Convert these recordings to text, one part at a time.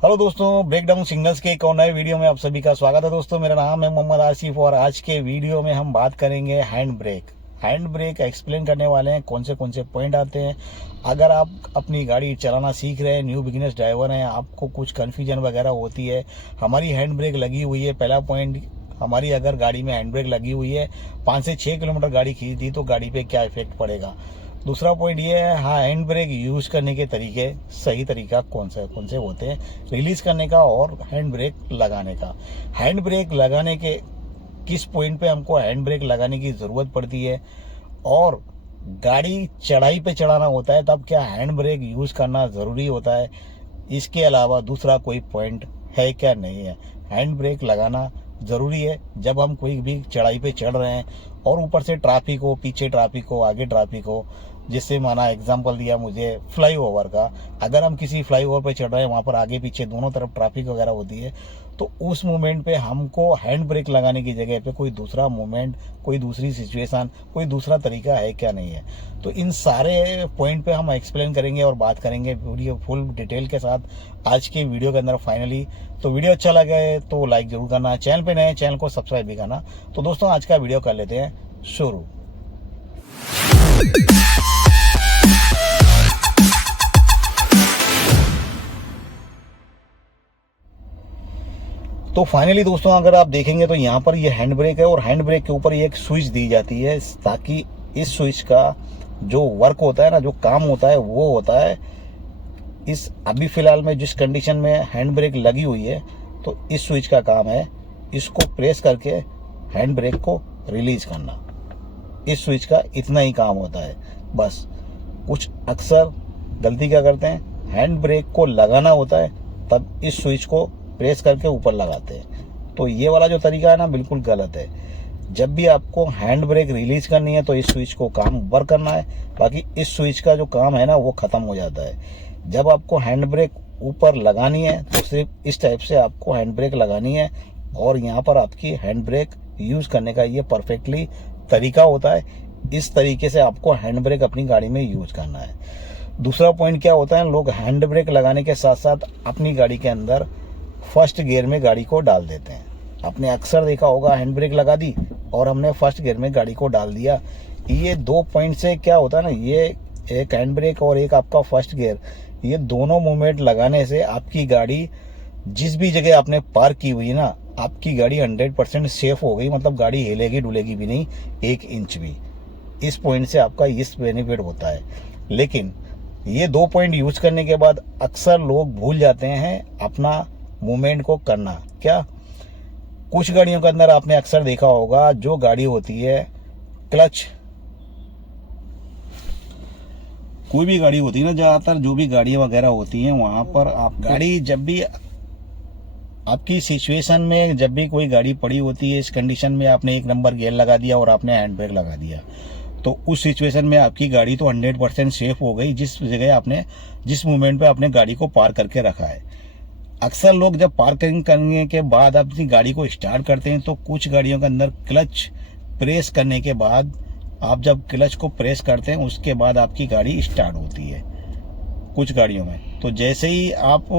Hello दोस्तों, breakdown signals के एक और नए वीडियो में आप सभी का स्वागत है। दोस्तों, मेरा नाम है मोहम्मद आसिफ और आज के वीडियो में हम बात करेंगे हैंड ब्रेक एक्सप्लेन करने वाले हैं कौन से पॉइंट आते हैं। अगर आप अपनी गाड़ी चलाना सीख रहे हैं, न्यू बिगिनर्स ड्राइवर हैं, आपको कुछ कन्फ्यूजन वगैरह होती है, हमारी हैंड ब्रेक लगी हुई है। पहला पॉइंट, हमारी अगर गाड़ी में हैंड ब्रेक लगी हुई है, 5 से 6 किलोमीटर गाड़ी खींच दी तो गाड़ी पे क्या इफेक्ट पड़ेगा। दूसरा पॉइंट ये है, हाँ, हैंड ब्रेक यूज करने के तरीके, सही तरीका कौन से होते हैं रिलीज करने का और हैंड ब्रेक लगाने का। हैंड ब्रेक लगाने के किस पॉइंट पे हमको हैंड ब्रेक लगाने की जरूरत पड़ती है और गाड़ी चढ़ाई पे चढ़ाना होता है तब क्या हैंड ब्रेक यूज करना जरूरी होता है। इसके अलावा दूसरा कोई पॉइंट है क्या नहीं है। हैंड ब्रेक लगाना जरूरी है जब हम कोई भी चढ़ाई पे चढ़ रहे हैं और ऊपर से ट्रैफिक हो, पीछे ट्रैफिक हो, आगे ट्रैफिक हो। जिससे माना एग्जांपल दिया मुझे फ्लाईओवर का, अगर हम किसी फ्लाईओवर पे चढ़ रहे हैं, वहां पर आगे पीछे दोनों तरफ ट्रैफिक वगैरह होती है, तो उस मोमेंट पे हमको हैंड ब्रेक लगाने की जगह पे कोई दूसरा मोमेंट, कोई दूसरी सिचुएशन, कोई दूसरा तरीका है क्या नहीं है। तो इन सारे पॉइंट पे हम एक्सप्लेन करेंगे और बात करेंगे वीडियो फुल डिटेल के साथ आज के वीडियो के अंदर फाइनली। तो वीडियो अच्छा लगे तो लाइक जरूर करना, चैनल पे नए चैनल को सब्सक्राइब भी करना। तो दोस्तों, आज का वीडियो कर लेते हैं शुरू। तो फाइनली दोस्तों, अगर आप देखेंगे तो यहाँ पर ये हैंड ब्रेक है और हैंड ब्रेक के ऊपर ये एक स्विच दी जाती है ताकि इस स्विच का जो वर्क होता है ना, जो काम होता है वो होता है इस अभी फिलहाल में जिस कंडीशन में हैंड ब्रेक लगी हुई है, तो इस स्विच का काम है इसको प्रेस करके हैंड ब्रेक को रिलीज करना। इस स्विच का इतना ही काम होता है बस। कुछ अक्सर गलती क्या करते हैं, हैंड ब्रेक को लगाना होता है तब इस स्विच को प्रेस करके ऊपर लगाते हैं। तो ये वाला जो तरीका है ना, बिल्कुल गलत है। जब भी आपको हैंड ब्रेक रिलीज करनी है तो इस स्विच को काम ऊपर करना है, बाकी इस स्विच का जो काम है ना वो खत्म हो जाता है। जब आपको हैंड ब्रेक ऊपर लगानी है तो सिर्फ इस टाइप से आपको हैंड ब्रेक लगानी है और यहाँ पर आपकी हैंड ब्रेक यूज करने का ये परफेक्टली तरीका होता है। इस तरीके से आपको हैंड ब्रेक अपनी गाड़ी में यूज करना है। दूसरा पॉइंट क्या होता है, लोग हैंड ब्रेक लगाने के साथ साथ अपनी गाड़ी के अंदर फर्स्ट गियर में गाड़ी को डाल देते हैं। आपने अक्सर देखा होगा, हैंड ब्रेक लगा दी और हमने फर्स्ट गियर में गाड़ी को डाल दिया। ये 2 पॉइंट से क्या होता है ना, ये एक हैंड ब्रेक और एक आपका फर्स्ट गियर, ये दोनों मूवमेंट लगाने से आपकी गाड़ी जिस भी जगह आपने पार्क की हुई है ना, आपकी गाड़ी 100% सेफ हो गई। मतलब गाड़ी हिलेगी डुलेगी भी नहीं 1 इंच भी। इस पॉइंट से आपका इस बेनिफिट होता है। लेकिन ये 2 पॉइंट यूज करने के बाद अक्सर लोग भूल जाते हैं अपना मूवमेंट को करना। क्या, कुछ गाड़ियों के अंदर आपने अक्सर देखा होगा, जो गाड़ी होती है क्लच, कोई भी गाड़ी होती है ना, ज्यादातर जो भी गाड़ियां वगैरह होती हैं वहां पर आप गाड़ी जब भी आपकी सिचुएशन में, जब भी कोई गाड़ी पड़ी होती है इस कंडीशन में, आपने 1 नंबर गियर लगा दिया और आपने हैंड ब्रेक लगा दिया, तो उस सिचुएशन में आपकी गाड़ी तो 100% सेफ हो गई जिस जगह आपने, जिस मोमेंट पे आपने गाड़ी को पार्क करके रखा है। अक्सर लोग जब पार्किंग करने के बाद अपनी गाड़ी को स्टार्ट करते हैं तो कुछ गाड़ियों के अंदर क्लच प्रेस करने के बाद, आप जब क्लच को प्रेस करते हैं उसके बाद आपकी गाड़ी स्टार्ट होती है कुछ गाड़ियों में। तो जैसे ही आप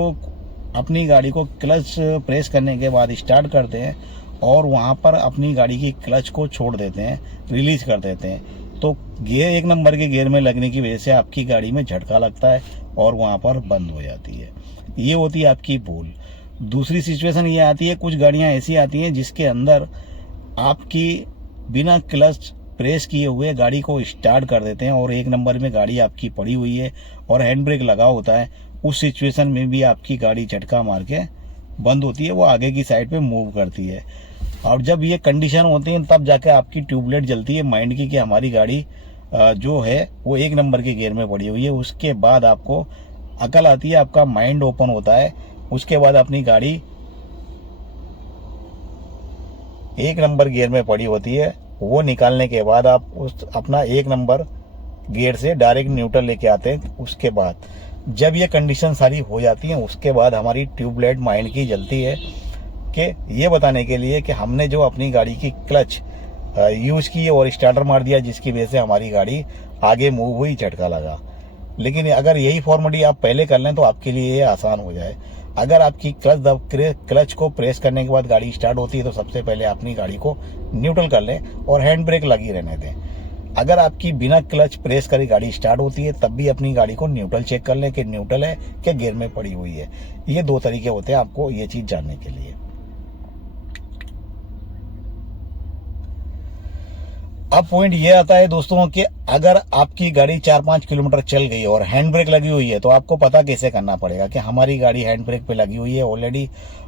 अपनी गाड़ी को क्लच प्रेस करने के बाद स्टार्ट करते हैं और वहां पर अपनी गाड़ी की क्लच को छोड़ देते हैं, रिलीज कर देते हैं, तो गियर 1 नंबर के गियर में लगने की वजह से आपकी गाड़ी में झटका लगता है और वहां पर बंद हो जाती है। ये होती है आपकी भूल। दूसरी सिचुएशन ये आती है, कुछ गाड़ियां ऐसी आती हैं जिसके अंदर आपकी बिना क्लच प्रेस किए हुए गाड़ी को स्टार्ट कर देते हैं और 1 नंबर में गाड़ी आपकी पड़ी हुई है और हैंड ब्रेक लगा होता है। उस सिचुएशन में भी आपकी गाड़ी झटका मार के बंद होती है, वो आगे की साइड पे मूव करती है। और जब ये कंडीशन होती है तब जाके आपकी ट्यूबलाइट जलती है माइंड की कि हमारी गाड़ी जो है वो 1 नंबर के गियर में पड़ी हुई है। उसके बाद आपको अकल आती है, आपका माइंड ओपन होता है। उसके बाद अपनी गाड़ी 1 नंबर गियर में पड़ी होती है, वो निकालने के बाद आप उस अपना 1 नंबर गियर से डायरेक्ट न्यूट्रल लेके आते हैं। उसके बाद जब ये कंडीशन सारी हो जाती है उसके बाद हमारी ट्यूबलाइट माइंड की जलती है कि ये बताने के लिए कि हमने जो अपनी गाड़ी की क्लच यूज की और स्टार्टर मार दिया, जिसकी वजह से हमारी गाड़ी आगे मूव हुई, झटका लगा। लेकिन अगर यही फॉर्मेलिटी आप पहले कर लें तो आपके लिए ये आसान हो जाए। अगर आपकी क्लच को प्रेस करने के बाद गाड़ी स्टार्ट होती है तो सबसे पहले अपनी गाड़ी को न्यूट्रल कर लें और हैंड ब्रेक लगी रहने दें। अगर आपकी बिना क्लच प्रेस करे गाड़ी स्टार्ट होती है तब भी अपनी गाड़ी को न्यूट्रल चेक कर लें कि न्यूट्रल है कि गियर में पड़ी हुई है। ये 2 तरीके होते हैं आपको ये चीज़ जानने के लिए। अब पॉइंट ये आता है दोस्तों कि अगर आपकी गाड़ी 4-5 किलोमीटर चल गई और हैंड ब्रेक लगी हुई है तो आपको पता कैसे करना पड़ेगा कि हमारी गाड़ी हैंड ब्रेक पे लगी हुई है ऑलरेडी,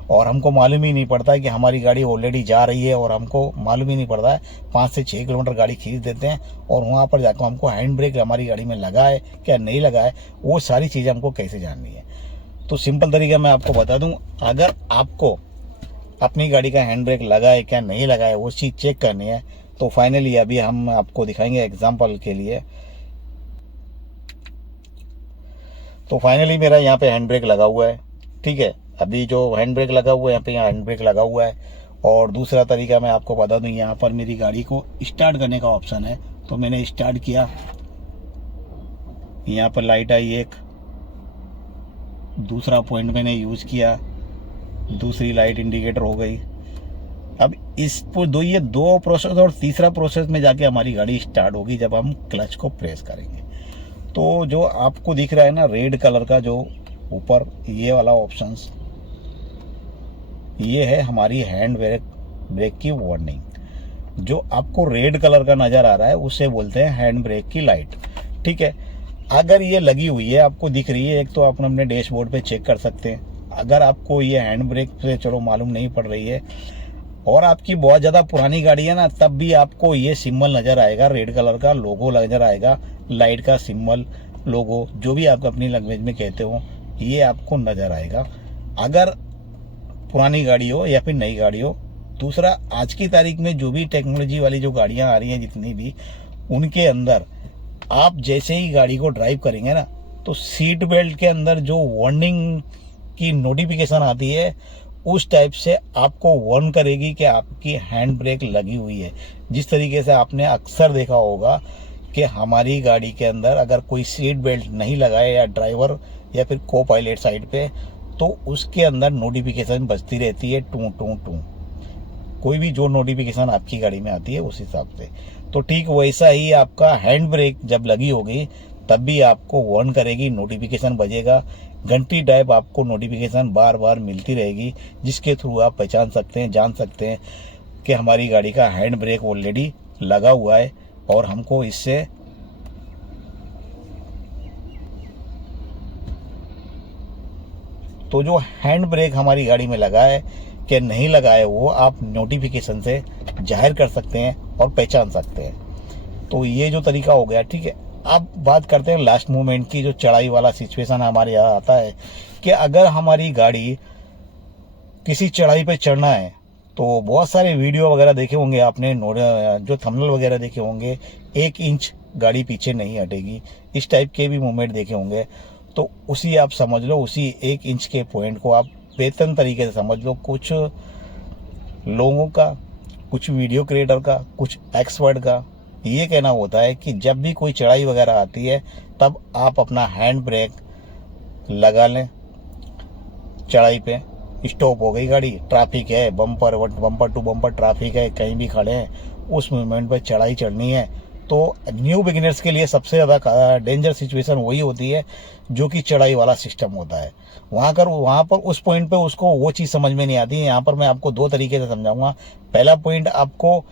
और हमको मालूम ही नहीं पड़ता है कि हमारी गाड़ी ऑलरेडी जा रही है, और हमको मालूम ही नहीं पड़ता है 5 से 6 किलोमीटर गाड़ी खींच देते हैं और वहाँ पर जाकर हमको हैंड ब्रेक हमारी गाड़ी में लगा है क्या नहीं लगा है, वो सारी चीज़ें हमको कैसे जाननी है। तो सिंपल तरीका मैं आपको बता दूँ, अगर आपको अपनी गाड़ी का हैंड ब्रेक लगा है क्या नहीं लगा है वो चीज़ चेक करनी है तो फाइनली अभी हम आपको दिखाएंगे एग्जांपल के लिए। तो फाइनली मेरा यहाँ पे हैंड ब्रेक लगा हुआ है, ठीक है। अभी जो हैंड ब्रेक लगा हुआ है यहाँ पे हैंड ब्रेक लगा हुआ है। और दूसरा तरीका मैं आपको बता दूँ, यहाँ पर मेरी गाड़ी को स्टार्ट करने का ऑप्शन है, तो मैंने स्टार्ट किया, यहाँ पर लाइट आई एक, दूसरा पॉइंट मैंने यूज किया, दूसरी लाइट इंडिकेटर हो गई। अब इसको ये 2 प्रोसेस और तीसरा प्रोसेस में जाके हमारी गाड़ी स्टार्ट होगी जब हम क्लच को प्रेस करेंगे। तो जो आपको दिख रहा है ना रेड कलर का जो ऊपर ये वाला ऑप्शंस, ये है हमारी हैंड ब्रेक की वार्निंग। जो आपको रेड कलर का नज़र आ रहा है उसे बोलते हैं हैंड ब्रेक की लाइट, ठीक है। अगर ये लगी हुई है आपको दिख रही है, एक तो आप अपने डैशबोर्ड पे चेक कर सकते हैं। अगर आपको ये हैंड ब्रेक से चलो मालूम नहीं पड़ रही है और आपकी बहुत ज़्यादा पुरानी गाड़ी है ना, तब भी आपको ये सिंबल नज़र आएगा, रेड कलर का लोगो नज़र आएगा, लाइट का सिंबल, लोगो, जो भी आप अपनी लैंग्वेज में कहते हो, ये आपको नज़र आएगा अगर पुरानी गाड़ी हो या फिर नई गाड़ी हो। दूसरा, आज की तारीख में जो भी टेक्नोलॉजी वाली जो गाड़ियाँ आ रही हैं जितनी भी, उनके अंदर आप जैसे ही गाड़ी को ड्राइव करेंगे ना तो सीट बेल्ट के अंदर जो वार्निंग की नोटिफिकेशन आती है उस टाइप से आपको वार्न करेगी कि आपकी हैंड ब्रेक लगी हुई है। जिस तरीके से आपने अक्सर देखा होगा कि हमारी गाड़ी के अंदर अगर कोई सीट बेल्ट नहीं लगाए या ड्राइवर या फिर को पायलट साइड पे, तो उसके अंदर नोटिफिकेशन बजती रहती है, टू टू टू, कोई भी जो नोटिफिकेशन आपकी गाड़ी में आती है उस हिसाब से। तो ठीक वैसा ही आपका हैंड ब्रेक जब लगी होगी तब भी आपको वार्न करेगी, नोटिफिकेशन बजेगा, घंटी टाइप आपको नोटिफिकेशन बार बार मिलती रहेगी, जिसके थ्रू आप पहचान सकते हैं, जान सकते हैं कि हमारी गाड़ी का हैंड ब्रेक ऑलरेडी लगा हुआ है और हमको इससे तो जो हैंड ब्रेक हमारी गाड़ी में लगा है कि नहीं लगा है वो आप नोटिफिकेशन से जाहिर कर सकते हैं और पहचान सकते हैं। तो ये जो तरीका हो गया, ठीक है। अब बात करते हैं लास्ट मोमेंट की, जो चढ़ाई वाला सिचुएशन हमारे यहाँ आता है कि अगर हमारी गाड़ी किसी चढ़ाई पे चढ़ना है, तो बहुत सारे वीडियो वगैरह देखे होंगे आपने, जो थंबनेल वगैरह देखे होंगे, 1 इंच गाड़ी पीछे नहीं हटेगी, इस टाइप के भी मूवमेंट देखे होंगे। तो उसी आप समझ लो, उसी 1 इंच के पॉइंट को आप बेहतर तरीके से समझ लो। कुछ लोगों का, कुछ वीडियो क्रिएटर का, कुछ एक्सपर्ट का ये कहना होता है कि जब भी कोई चढ़ाई वगैरह आती है तब आप अपना हैंड ब्रेक लगा लें। चढ़ाई पे स्टॉप हो गई गाड़ी, ट्रैफिक है, बम्पर टू बम्पर ट्रैफिक है, कहीं भी खड़े हैं, उस मोमेंट पे चढ़ाई चढ़नी है, तो न्यू बिगिनर्स के लिए सबसे ज़्यादा डेंजर सिचुएशन वही होती है जो कि चढ़ाई वाला सिस्टम होता है। वहाँ पर उस पॉइंट पे उसको वो चीज़ समझ में नहीं आती है। यहाँ पर मैं आपको 2 तरीके से समझाऊंगा। पहला पॉइंट, आपको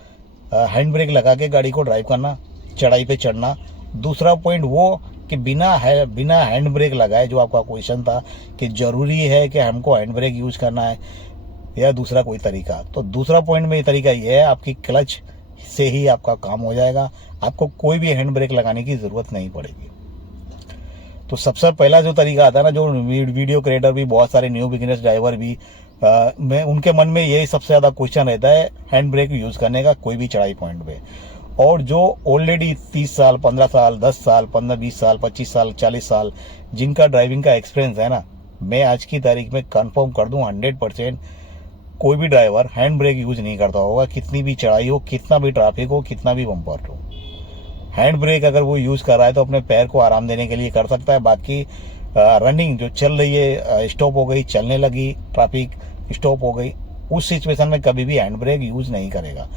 हैंड ब्रेक लगा के गाड़ी को ड्राइव करना, चढ़ाई पे चढ़ना। दूसरा पॉइंट वो कि बिना हैंड ब्रेक लगाए, जो आपका क्वेश्चन था कि ज़रूरी है कि हमको हैंड ब्रेक यूज़ करना है या दूसरा कोई तरीका, तो दूसरा पॉइंट में ये तरीका ये है, आपकी क्लच से ही आपका काम हो जाएगा, आपको कोई भी हैंड ब्रेक लगाने की ज़रूरत नहीं पड़ेगी। तो सबसे पहला जो तरीका आता है ना, जो वीडियो क्रिएटर भी, बहुत सारे न्यू बिगिनर्स ड्राइवर भी, मैं उनके मन में यही सबसे ज़्यादा क्वेश्चन रहता है हैंड ब्रेक यूज़ करने का कोई भी चढ़ाई पॉइंट पे। और जो ऑलरेडी 30 साल, 15 साल, 10 साल, 15, 20 साल, 25 साल, 40 साल जिनका ड्राइविंग का एक्सपीरियंस है ना, मैं आज की तारीख में कंफर्म कर दूं 100% कोई भी ड्राइवर हैंड ब्रेक यूज नहीं करता होगा, कितनी भी चढ़ाई हो, कितना भी ट्रैफिक हो, कितना भी बम्पर हो। हैंड ब्रेक अगर वो यूज़ कर रहा है तो अपने पैर को आराम देने के लिए कर सकता है, बाकी रनिंग जो चल रही है स्टॉप हो गई, चलने लगी, ट्रैफिक स्टॉप हो गई, उस सिचुएशन में कभी भी हैंड ब्रेक यूज़ नहीं करेगा।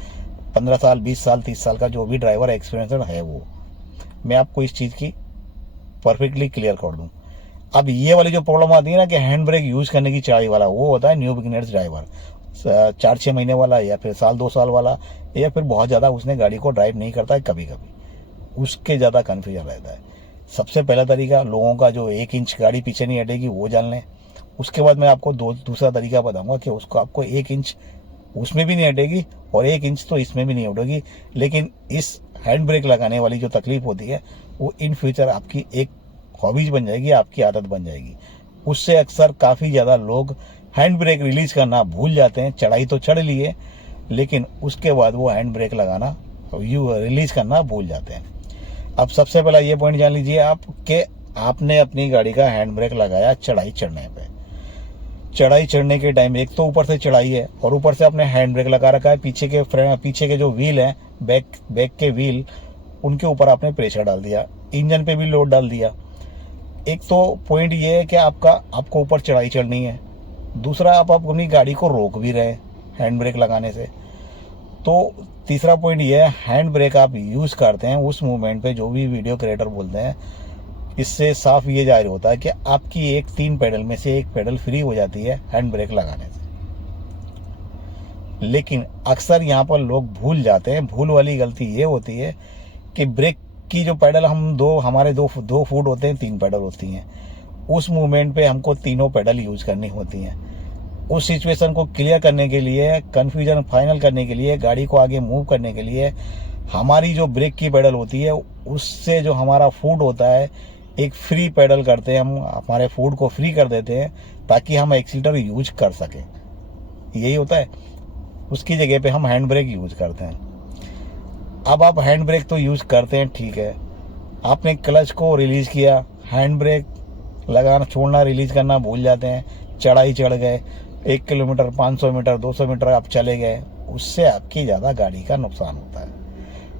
15 साल, 20 साल, 30 साल का जो भी ड्राइवर एक्सपीरियंस है वो, मैं आपको इस चीज़ की परफेक्टली क्लियर कर दूं। अब ये वाली जो प्रॉब्लम आती है ना कि हैंड ब्रेक यूज़ करने की चाड़ी वाला, वो होता है न्यू बिगिनर्स ड्राइवर, 4-6 महीने वाला, या फिर साल 2 साल वाला, या फिर बहुत ज़्यादा उसने गाड़ी को ड्राइव नहीं करता है कभी कभी, उसके ज़्यादा कन्फ्यूजन रहता है। सबसे पहला तरीका, लोगों का जो 1 इंच गाड़ी पीछे नहीं हटेगी वो जान लें। उसके बाद मैं आपको दूसरा तरीका बताऊंगा कि उसको आपको 1 इंच उसमें भी नहीं हटेगी और 1 इंच तो इसमें भी नहीं हटेगी, लेकिन इस हैंड ब्रेक लगाने वाली जो तकलीफ होती है वो इन फ्यूचर आपकी एक हॉबीज बन जाएगी, आपकी आदत बन जाएगी। उससे अक्सर काफ़ी ज़्यादा लोग हैंड ब्रेक रिलीज करना भूल जाते हैं। चढ़ाई तो चढ़ लिए, लेकिन उसके बाद वो हैंड ब्रेक लगाना रिलीज करना भूल जाते हैं। अब सबसे पहला ये पॉइंट जान लीजिए आप कि आपने अपनी गाड़ी का हैंड ब्रेक लगाया चढ़ाई चढ़ने पे। चढ़ाई चढ़ने के टाइम एक तो ऊपर से चढ़ाई है और ऊपर से आपने हैंड ब्रेक लगा रखा है, पीछे के जो व्हील हैं, बैक के व्हील, उनके ऊपर आपने प्रेशर डाल दिया, इंजन पे भी लोड डाल दिया। एक तो पॉइंट ये है कि आपको ऊपर चढ़ाई चढ़नी है, दूसरा आप अपनी गाड़ी को रोक भी रहे हैं हैंड ब्रेक लगाने से। तो तीसरा पॉइंट ये है, हैंड ब्रेक आप यूज़ करते हैं उस मूवमेंट पे, जो भी वीडियो क्रिएटर बोलते हैं, इससे साफ ये जाहिर होता है कि आपकी 3 पैडल में से 1 पैडल फ्री हो जाती है हैंड ब्रेक लगाने से। लेकिन अक्सर यहाँ पर लोग भूल जाते हैं, भूल वाली गलती ये होती है कि ब्रेक की जो पैडल हमारे दो फुट होते हैं, 3 पैडल होती हैं, उस मूवमेंट पे हमको तीनों पैडल यूज करनी होती हैं। उस सिचुएशन को क्लियर करने के लिए, कंफ्यूजन फाइनल करने के लिए, गाड़ी को आगे मूव करने के लिए, हमारी जो ब्रेक की पैडल होती है उससे जो हमारा फुट होता है, एक फ्री पैडल करते हैं हम, हमारे फुट को फ्री कर देते हैं ताकि हम एक्सीलरेटर यूज कर सकें। यही होता है, उसकी जगह पे हम हैंड ब्रेक यूज करते हैं। अब आप हैंड ब्रेक तो यूज करते हैं, ठीक है, आपने क्लच को रिलीज किया, हैंड ब्रेक लगाना छोड़ना रिलीज करना भूल जाते हैं, चढ़ाई चढ़ गए, 1 किलोमीटर, 500 मीटर, 200 मीटर आप चले गए, उससे आपकी ज़्यादा गाड़ी का नुकसान होता है।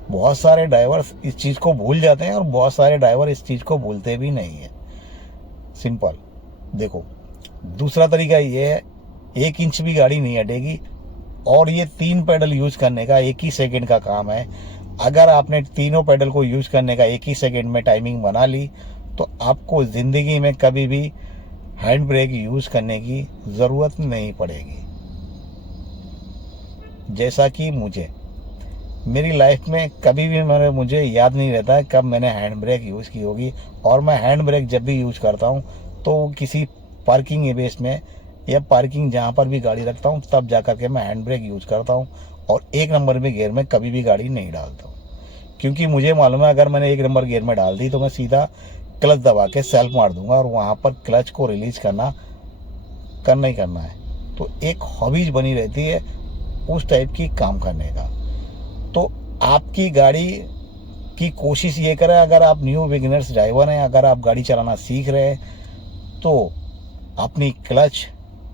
बहुत सारे ड्राइवर इस चीज़ को भूल जाते हैं और बहुत सारे ड्राइवर इस चीज़ को भूलते भी नहीं है। सिंपल देखो, दूसरा तरीका ये है, 1 इंच भी गाड़ी नहीं हटेगी और ये 3 पैडल यूज करने का 1 ही सेकेंड का काम है। अगर आपने तीनों पैडल को यूज करने का 1 ही सेकेंड में टाइमिंग बना ली तो आपको ज़िंदगी में कभी भी हैंड ब्रेक यूज करने की ज़रूरत नहीं पड़ेगी। जैसा कि मेरी लाइफ में कभी भी मुझे याद नहीं रहता है कब मैंने हैंड ब्रेक यूज़ की होगी, और मैं हैंड ब्रेक जब भी यूज़ करता हूँ तो किसी पार्किंग एरिया में या पार्किंग जहाँ पर भी गाड़ी रखता हूँ तब जा कर के मैं हैंड ब्रेक यूज़ करता हूँ, और 1 नंबर में गियर में कभी भी गाड़ी नहीं डालता हूँ। क्योंकि मुझे मालूम है अगर मैंने 1 नंबर गियर में डाल दी तो मैं सीधा क्लच दबा के सेल्फ मार दूंगा और वहाँ पर क्लच को रिलीज करना ही करना है। तो एक हॉबीज बनी रहती है उस टाइप की काम करने का। तो आपकी गाड़ी की कोशिश ये करें, अगर आप न्यू बिगिनर्स ड्राइवर हैं, अगर आप गाड़ी चलाना सीख रहे हैं, तो अपनी क्लच,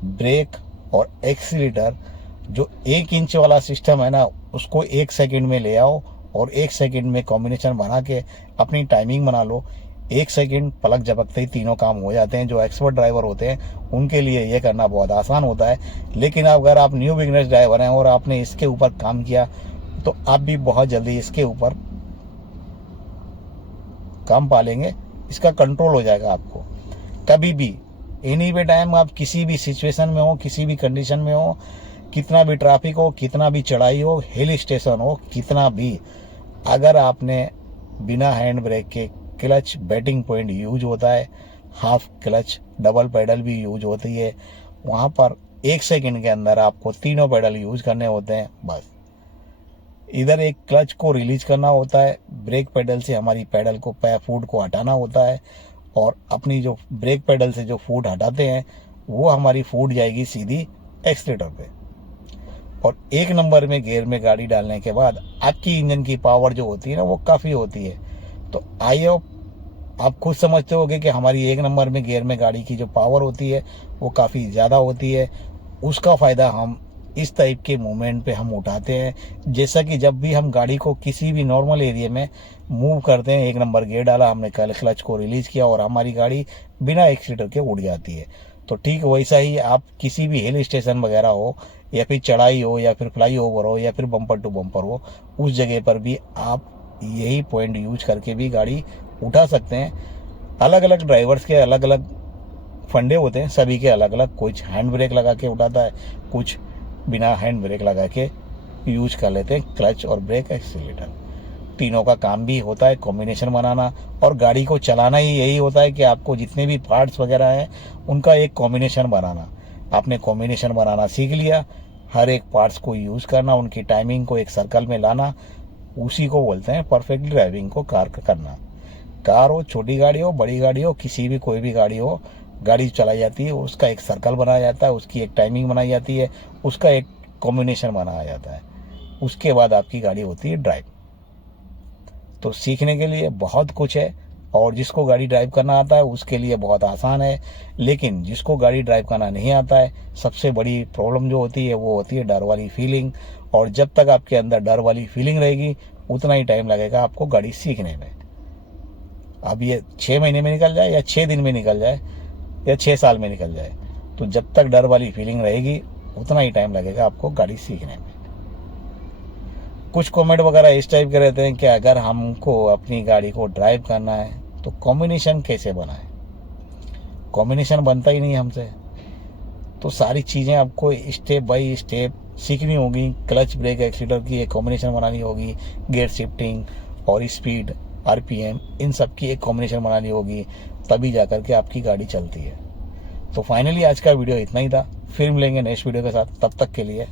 ब्रेक और एक्सीलेटर जो 1 इंच वाला सिस्टम है ना, उसको 1 सेकंड में ले आओ और 1 सेकंड में कॉम्बिनेशन बना के अपनी टाइमिंग बना लो। 1 सेकंड पलक झपकते ही तीनों काम हो जाते हैं। जो एक्सपर्ट ड्राइवर होते हैं उनके लिए ये करना बहुत आसान होता है, लेकिन अगर आप न्यू बिगिनर्स ड्राइवर हैं और आपने इसके ऊपर काम किया तो आप भी बहुत जल्दी इसके ऊपर काम पा लेंगे, इसका कंट्रोल हो जाएगा आपको। कभी भी एनी वे टाइम आप किसी भी सिचुएशन में हो, किसी भी कंडीशन में हो, कितना भी ट्रैफिक हो, कितना भी चढ़ाई हो, हिल स्टेशन हो, कितना भी, अगर आपने बिना हैंड ब्रेक के क्लच बैटिंग पॉइंट यूज होता है, हाफ क्लच डबल पैडल भी यूज होती है, वहाँ पर 1 सेकंड के अंदर आपको तीनों पैडल यूज करने होते हैं। बस इधर एक क्लच को रिलीज करना होता है, ब्रेक पैडल से हमारी पैडल को फुट को हटाना होता है, और अपनी जो ब्रेक पैडल से जो फुट हटाते हैं वो हमारी फुट जाएगी सीधी एक्सीलेटर पे। और 1 नंबर में गियर में गाड़ी डालने के बाद आपकी इंजन की पावर जो होती है ना वो काफ़ी होती है। तो आई होप आप खुद समझते होगे कि हमारी 1 नंबर में गियर में गाड़ी की जो पावर होती है वो काफ़ी ज़्यादा होती है। उसका फ़ायदा हम इस टाइप के मूवमेंट पे हम उठाते हैं। जैसा कि जब भी हम गाड़ी को किसी भी नॉर्मल एरिया में मूव करते हैं, 1 नंबर गियर डाला हमने, क्लच को रिलीज किया और हमारी गाड़ी बिना एक्सीटर के उड़ जाती है। तो ठीक वैसा ही आप किसी भी हिल स्टेशन वगैरह हो, या फिर चढ़ाई हो, या फिर फ्लाई ओवर हो, या फिर बम्पर टू बम्पर हो, उस जगह पर भी आप यही पॉइंट यूज करके भी गाड़ी उठा सकते हैं। अलग अलग ड्राइवर्स के अलग अलग फंडे होते हैं, सभी के अलग अलग। कुछ हैंड ब्रेक लगा के उठाता है, कुछ बिना हैंड ब्रेक लगा के यूज कर लेते हैं क्लच और ब्रेक एक्सीलरेटर। तीनों का काम भी होता है कॉम्बिनेशन बनाना, और गाड़ी को चलाना ही यही होता है कि आपको जितने भी पार्ट्स वगैरह हैं उनका एक कॉम्बिनेशन बनाना। आपने कॉम्बिनेशन बनाना सीख लिया, हर एक पार्ट्स को यूज करना, उनकी टाइमिंग को एक सर्कल में लाना, उसी को बोलते हैं परफेक्ट ड्राइविंग को कार करना। कार हो, छोटी गाड़ी हो, बड़ी गाड़ी हो, किसी भी कोई भी गाड़ी हो, गाड़ी चलाई जाती है, उसका एक सर्कल बनाया जाता है, उसकी एक टाइमिंग बनाई जाती है, उसका एक कॉम्बिनेशन बनाया जाता है, उसके बाद आपकी गाड़ी होती है ड्राइव। तो सीखने के लिए बहुत कुछ है, और जिसको गाड़ी ड्राइव करना आता है उसके लिए बहुत आसान है। लेकिन जिसको गाड़ी ड्राइव करना नहीं आता है, सबसे बड़ी प्रॉब्लम जो होती है वो होती है डर वाली फीलिंग। और जब तक आपके अंदर डर वाली फीलिंग रहेगी उतना ही टाइम लगेगा आपको गाड़ी सीखने में। अब ये 6 महीने में निकल जाए, या 6 दिन में निकल जाए, या 6 साल में निकल जाए, तो जब तक डर वाली फीलिंग रहेगी उतना ही टाइम लगेगा आपको गाड़ी सीखने में। कुछ कमेंट वगैरह इस टाइप के रहते हैं कि अगर हमको अपनी गाड़ी को ड्राइव करना है तो कॉम्बिनेशन कैसे बनाए। कॉम्बिनेशन बनता ही नहीं हमसे। तो सारी चीज़ें आपको स्टेप बाय स्टेप सीखनी होगी। क्लच ब्रेक एक्सीलरेटर की एक कॉम्बिनेशन बनानी होगी, गियर शिफ्टिंग और स्पीड, आरपीएम, इन सब की एक कॉम्बिनेशन बनानी होगी, तभी जाकर के आपकी गाड़ी चलती है। तो फाइनली आज का वीडियो इतना ही था। फिर मिलेंगे नेक्स्ट वीडियो के साथ, तब तक के लिए